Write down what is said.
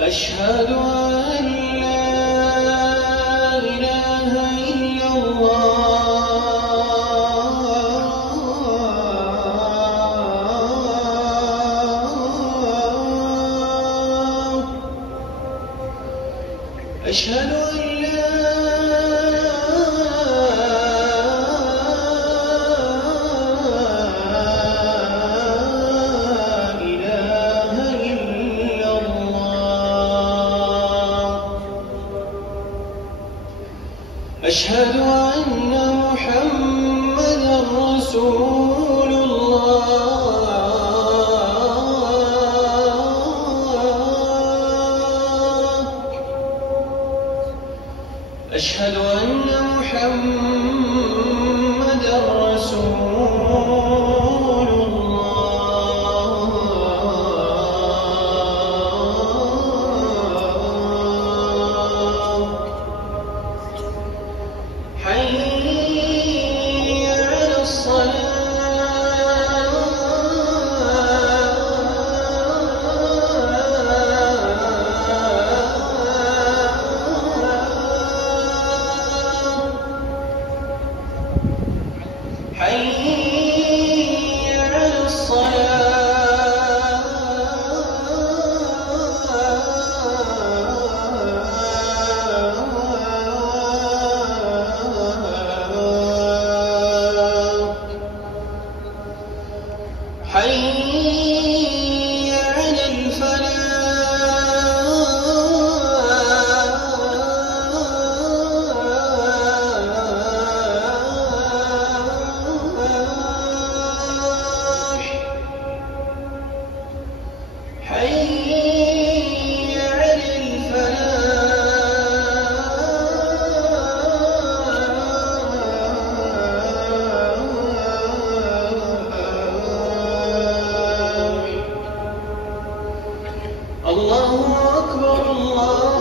أشهد أن لا إله إلا الله. أشهد أن لا إله إلا الله. أشهد أن محمدًا رسول الله. أشهد أن محمدًا رسول الله. حي على الصلاة. حي على الصلاة. حي على الفلاح. حي على الفلاح. الله أكبر الله